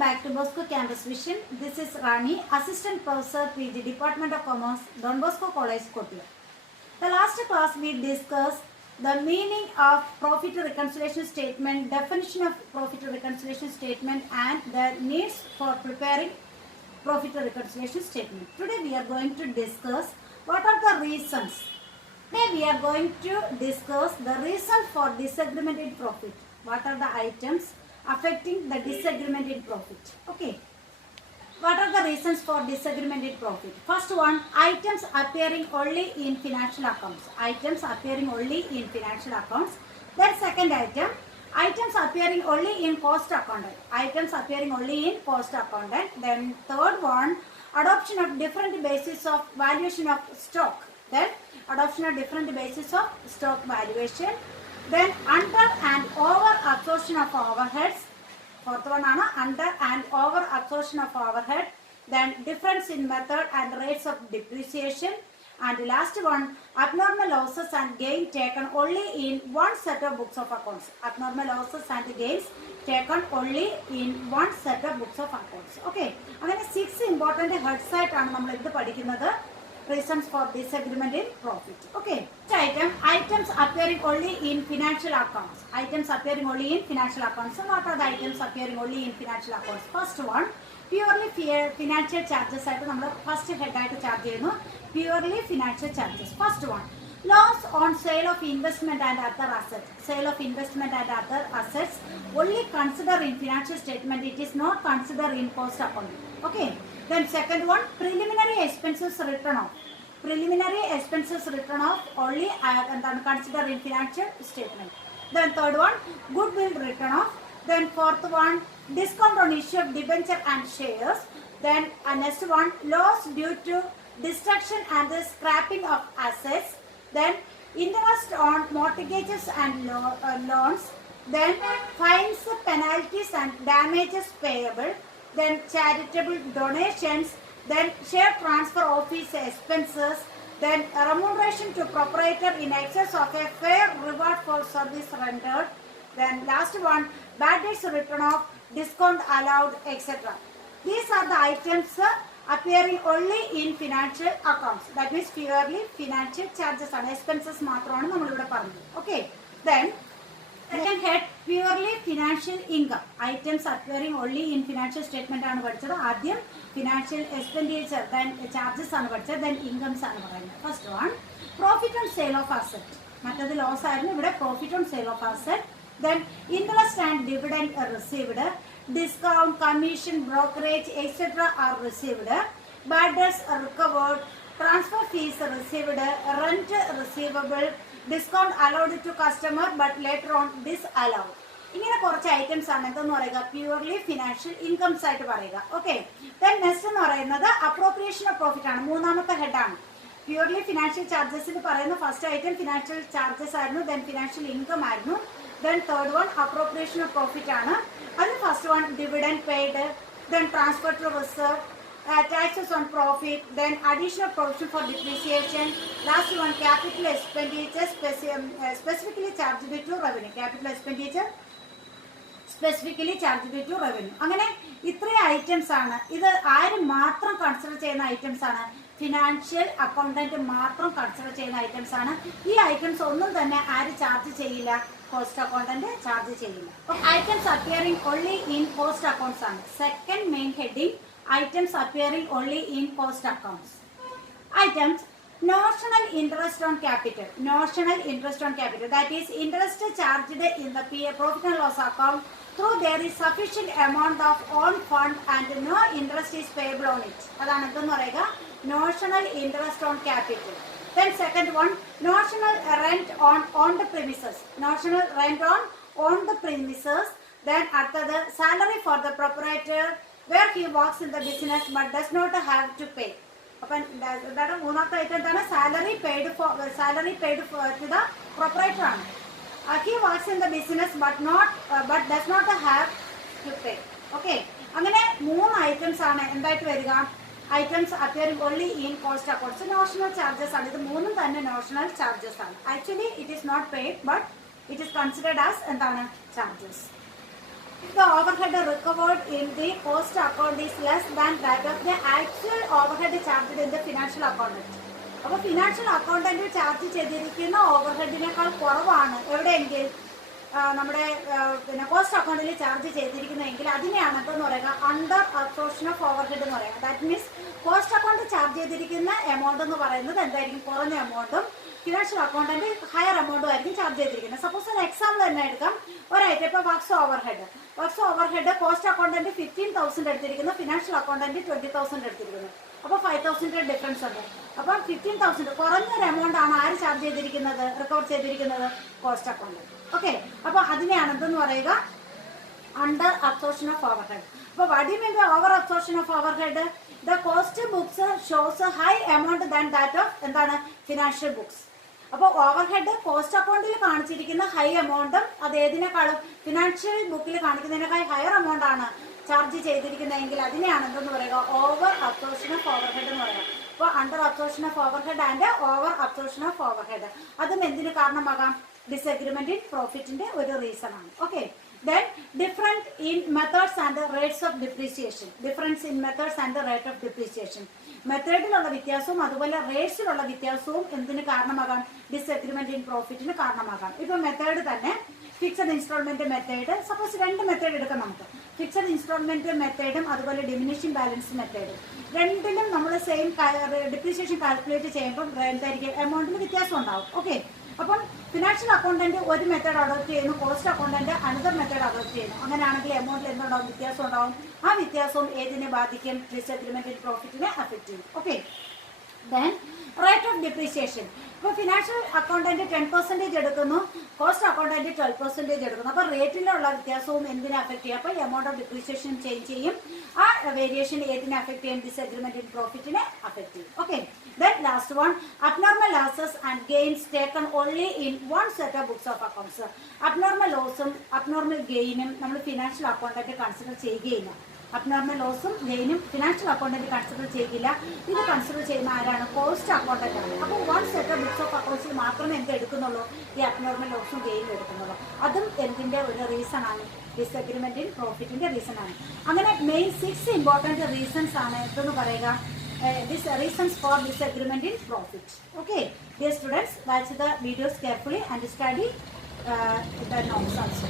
back to Bosco Campus Vision. This is Rani, Assistant Professor, PG, Department of Commerce, Don Bosco College, Kottayam. The last class we discussed the meaning of profit reconciliation statement, definition of profit reconciliation statement, and the needs for preparing profit reconciliation statement. Today we are going to discuss what are the reasons. Today we are going to discuss the reason for disagreement in profit. What are the items affecting the disagreement in profit? Okay. What are the reasons for disagreement in profit? First one, items appearing only in financial accounts. Items appearing only in financial accounts. Then second item, items appearing only in cost accountant. Items appearing only in cost accountant. Then third one, adoption of different basis of valuation of stock. Then adoption of different basis of stock valuation. Then under and over absorption of overheads. Fourth one is under and over absorption of overhead. Then difference in method and rates of depreciation. And last one, abnormal losses and gain taken only in one set of books of accounts. Abnormal losses and gains taken only in one set of books of accounts. Okay. Again, 6 important heads are reasons for disagreement in profit. Okay. Next item, items appearing only in financial accounts. Items appearing only in financial accounts. So what are the items appearing only in financial accounts? First one, purely financial charges. First head charge. Purely financial charges. First one, loss on sale of investment and other assets. Sale of investment and other assets only considered in financial statement. It is not considered in cost accounting. Okay. Then second one, preliminary expenses written off. Preliminary expenses written off only and considered in financial statement. Then third one, goodwill written off. Then fourth one, discount on issue of debenture and shares. Then next one, loss due to destruction and the scrapping of assets. Then interest on mortgages and loans. Then fines, penalties and damages payable. Then charitable donations, then share transfer office expenses, then remuneration to proprietor in excess of a fair reward for service rendered, then last one, bad debts written off, discount allowed, etc. These are the items appearing only in financial accounts. That means purely financial charges and expenses. Okay. Then second head, purely financial income. Items appearing only in financial statement and adhyam financial expenditure, then charges and then incomes. First one, profit on sale of asset. Mattadu loss ayirunnu profit on sale of asset. Then interest and dividend are received. Discount, commission, brokerage, etc. are received. Bad debts are recovered. Transfer fees are received. Rent receivable. Discount allowed to customer but later on disallowed. ഇങ്ങനെ കുറച്ച് items ആണ് എന്തെന്ന് പറയുക purely financial incomes ആയിട്ട് പറയുക. Okay. Then next എന്ന് പറയുന്നത് appropriation of profit ആണ്. മൂന്നാമത്തെ ഹെഡാണ്. പ്യൂർലി ഫിനാൻഷ്യൽ ചാർജസിൽ പറയുന്ന ഫസ്റ്റ് ഐറ്റം ഫിനാൻഷ്യൽ ചാർജസ് ആയിരുന്നു. ദെൻ ഫിനാൻഷ്യൽ ഇൻകം ആയിരുന്നു. Then third one appropriation of profit ആണ്. അതിൽ first one dividend paid, then transfer to reserve, taxes on profit, then additional provision for depreciation, last one capital expenditure specifically charged to revenue. Capital expenditure specifically charged to revenue. അങ്ങനെ ഇത്രയും items ആണ്. ഇത് ആരും മാത്രം consider ചെയ്യുന്ന items ആണ്. Financial accountant മാത്രം consider ചെയ്യുന്ന ഐറ്റംസ് ആണ്. ഈ ഐറ്റംസ് ഒന്നും തന്നെ ആര് ചാർജ് ചെയ്യില്ല? കോസ്റ്റ് അക്കൗണ്ടന്റ് ചാർജ് ചെയ്യില്ല. Items appearing only in cost accounts ആണ്. Second main heading, items appearing only in cost accounts. Items, notional interest on capital. Notional interest on capital, that is interest charged in the profit and loss account through there is sufficient amount of own fund and no interest is payable on it. Adana ennu parayuka notional interest on capital. Then second one, notional rent on owned premises. Notional rent on owned premises. Then after the salary for the proprietor where he works in the business but does not have to pay. That is one of the items, salary paid to the proprietor. He works in the business but does not have to pay. Okay. അങ്ങനെ 3 items ആണ് എന്തായിട്ട് വരിക? Items appearing only in cost accounts. Notional charges ആണ്. ഇത് മൂന്നും തന്നെ notional charges ആണ്. Actually it is not paid but it is considered as എന്താണ്? Charges. If the overhead recovered in the cost account is less than that of the actual overhead charged in the financial accountant. അപ്പോൾ financial accountant charge ചെയ്തിരിക്കുന്ന ഓവർഹെഡിനേക്കാൾ കുറവാണ് എവിടെയെങ്കിൽ നമ്മുടെ പിന്നെ cost അക്കൗണ്ടിൽ charge ചെയ്തിരിക്കുന്നതെങ്കിൽ അതിനെയാണ് എന്ന് പറയുക അണ്ടർ അബ്സോർപ്ഷൻ ഓഫ് ഓവർഹെഡ് എന്ന് പറയുക. That means cost account charge ചെയ്തിരിക്കുന്ന എമൗണ്ട് എന്ന് പറയുന്നത് എന്തായിരിക്കും, കുറഞ്ഞ എമൗണ്ടും ഫിനാൻഷ്യൽ അക്കൗണ്ടന്റ് ഹയർ എമൗണ്ടും ആയിരിക്കും ചാർജ് ചെയ്തിരിക്കുന്നത്. സപ്പോസ് ഒരു എക്സാമ്പിൾ തന്നെ എടുക്കാം, ഒരൈറ്റം ഇപ്പോൾ വർക്ക്സ് ഓവർഹെഡ് കോസ്റ്റ് അക്കൗണ്ടന്റ് 15,000 എടുത്തിരിക്കുന്നു, ഫിനാൻഷ്യൽ അക്കൗണ്ടന്റ് 20,000 എടുത്തിരിക്കുന്നു. അപ്പോൾ 5,000 ഡിഫറൻസ് ഉണ്ട്. അപ്പം 15,000 കുറഞ്ഞൊരു എമൗണ്ട് ആണ് ആര് ചാർജ് ചെയ്തിരിക്കുന്നത്, റിക്കവർ ചെയ്തിരിക്കുന്നത്, കോസ്റ്റ് അക്കൗണ്ടന്റ്. ഓക്കെ, അപ്പോൾ അതിനെയാണ് എന്തെന്ന് പറയുക, അണ്ടർ അബ്സോർപ്ഷൻ ഓഫ് ഓവർഹെഡ്. അപ്പോൾ what do you mean by over absorption of overhead? The cost books shows high amount than that of എന്താണ് ഫിനാൻഷ്യൽ ബുക്സ്. അപ്പോൾ ഓവർഹെഡ് കോസ്റ്റ് അക്കൗണ്ടിൽ കാണിച്ചിരിക്കുന്ന ഹൈ എമൗണ്ടും അത് ഏതിനേക്കാളും ഫിനാൻഷ്യൽ ബുക്കിൽ കാണിക്കുന്നതിനേക്കാൾ ഹയർ എമൗണ്ട് ആണ് ചാർജ് ചെയ്തിരിക്കുന്നതെങ്കിൽ അതിനെയാണ് എന്തെന്ന് പറയുക, ഓവർ അബ്സോർപ്ഷൻ ഓഫ് ഓവർഹെഡ് എന്ന് പറയുക. അപ്പോൾ under absorption of overhead and over absorption of overhead അതും എന്തിന് കാരണമാകാം, ഡിസഗ്രിമെന്റ് ഇൻ പ്രോഫിറ്റിന്റെ ഒരു റീസൺ ആണ്. Okay, then different in methods and the rates of depreciation. Difference in methods and the rate of depreciation. മെത്തേഡിലുള്ള വ്യത്യാസവും അതുപോലെ റേറ്റ്സിലുള്ള വ്യത്യാസവും എന്തിന് കാരണമാകാം, ഡിസഗ്രിമെന്റ് ഇൻ പ്രോഫിറ്റിന് കാരണമാകാം. ഇപ്പൊ മെത്തേഡ് തന്നെ fixed installment method, suppose 2 method എടുക്കാം നമുക്ക്. ഫിക്സഡ് ഇൻസ്റ്റാൾമെന്റ് മെത്തേഡും അതുപോലെ ഡിമിനിഷിംഗ് ബാലൻസ് മെത്തേഡും രണ്ടിലും നമ്മൾ സെയിം ഡിപ്രീസിയേഷൻ കാൽക്കുലേറ്റ് ചെയ്യുമ്പോൾ എന്തായിരിക്കും, എമൗണ്ടിന് വ്യത്യാസം ഉണ്ടാവും. ഓക്കെ, അപ്പം ഫിനാൻഷ്യൽ അക്കൗണ്ടന്റ് ഒരു മെത്തേഡ് അഡോപ്റ്റ് ചെയ്യുന്നു, cost accountant another method adopt ചെയ്യുന്നു. അങ്ങനെയാണെങ്കിൽ എമൗണ്ടിൽ എന്തുണ്ടാവും, വ്യത്യാസം ഉണ്ടാവും. ആ വ്യത്യാസവും ഏതിനെ ബാധിക്കും, ഡിസഗ്രിമെന്റ് ഇൻ പ്രോഫിറ്റിനെ അഫക്റ്റ് ചെയ്യും. Okay, then rate of depreciation. ഇപ്പോൾ ഫിനാൻഷ്യൽ അക്കൗണ്ടന്റ് 10% എടുക്കുന്നു, കോസ്റ്റ് അക്കൗണ്ടന്റ് 12% എടുക്കുന്നു. അപ്പോൾ റേറ്റിലുള്ള വ്യത്യാസവും എന്തിനെ അഫക്ട് ചെയ്യും, അപ്പോൾ എമൗണ്ട് ഓഫ് ഡിപ്രീസിയേഷൻ ചേഞ്ച് ചെയ്യും. ആ വേരിയേഷൻ ഏതിനെ അഫക്ട് ചെയ്യും, ഡിസഗ്രിമെന്റ് ഇൻ പ്രോഫിറ്റിനെ അഫക്ട് ചെയ്യും. Okay, then last one, abnormal losses and gains taken only in one set of books of accounts. Abnormal lossum abnormal gainum നമ്മൾ financial accountant consider ചെയ്യുകയില്ല. Abnormal ലോസും ഗെയിനും financial accountant consider ചെയ്യില്ല. ഇത് consider ചെയ്യുന്ന ആരാണ്, cost accountant ആണ്. അപ്പോൾ 1 set of books of അക്കൗണ്ട്സിൽ മാത്രമേ എന്ത് എടുക്കുന്നുള്ളൂ, ഈ അബ്നോർമൽ ലോസും ഗെയിനും എടുക്കുന്നുള്ളൂ. അതും എന്തിന്റെ ഒരു റീസൺ ആണ്, ഡിസഗ്രിമെന്റ് ഇൻ പ്രോഫിറ്റിന്റെ റീസൺ ആണ്. അങ്ങനെ മെയിൻ 6 ഇമ്പോർട്ടന്റ് റീസൺസ് ആണ് എന്തെന്ന് പറയുക, this reasons for disagreement in profit. Okay, dear students, watch the videos carefully and study the notes also.